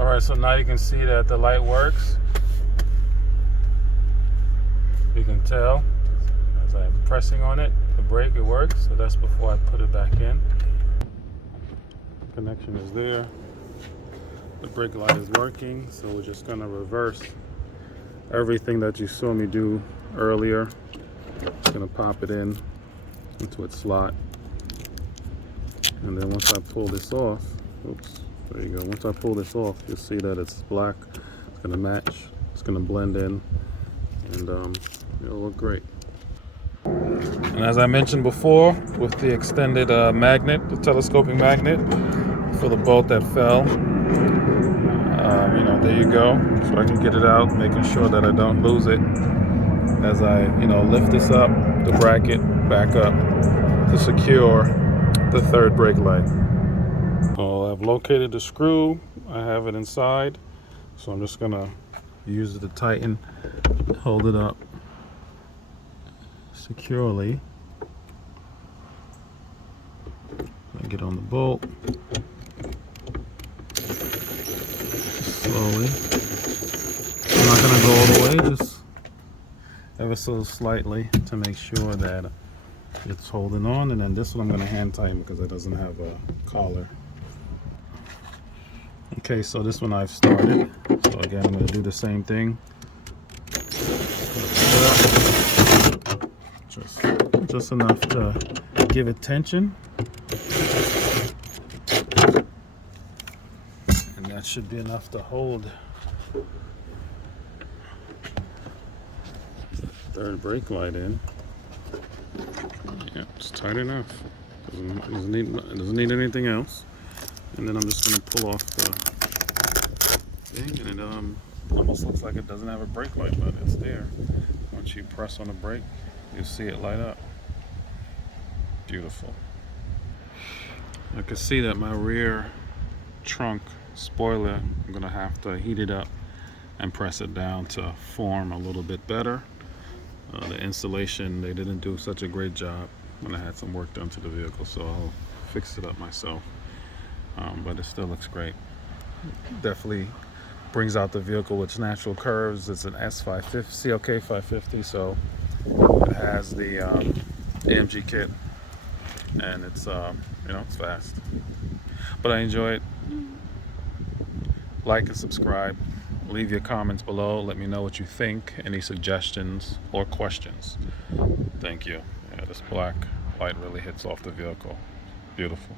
Alright, so now you can see that the light works. You can tell as I'm pressing on it, the brake, it works. So that's before I put it back in. Connection is there. The brake light is working, so we're just gonna reverse everything that you saw me do earlier. Just gonna pop it in into its slot. And then once I pull this off, oops, there you go. Once I pull this off, you'll see that it's black. It's gonna match, it's gonna blend in, and it'll look great. And as I mentioned before, with the extended magnet, the telescoping magnet for the bolt that fell, there you go. So I can get it out, making sure that I don't lose it as I, lift this up, the bracket back up to secure the third brake light. So I've located the screw. I have it inside. So I'm just gonna use it to tighten, hold it up securely. I get on the bolt slowly. I'm not gonna go all the way, just ever so slightly to make sure that it's holding on. And then this one I'm gonna hand tighten because it doesn't have a collar. Okay, so this one I've started. So again, I'm gonna do the same thing. Just enough to give it tension. And that should be enough to hold the third brake light in. Yeah, it's tight enough. Doesn't need anything else. And then I'm just gonna pull off the thing, and it almost looks like it doesn't have a brake light, but it's there. Once you press on the brake, you'll see it light up. Beautiful. I can see that my rear trunk spoiler, I'm gonna have to heat it up and press it down to form a little bit better. The installation, they didn't do such a great job when I had some work done to the vehicle, so I'll fix it up myself. But it still looks great. Definitely brings out the vehicle with its natural curves. It's an S550, CLK 550, so it has the AMG kit, and it's it's fast. But I enjoy it. Like and subscribe. Leave your comments below. Let me know what you think. Any suggestions or questions. Thank you. Yeah, this black light really hits off the vehicle. Beautiful.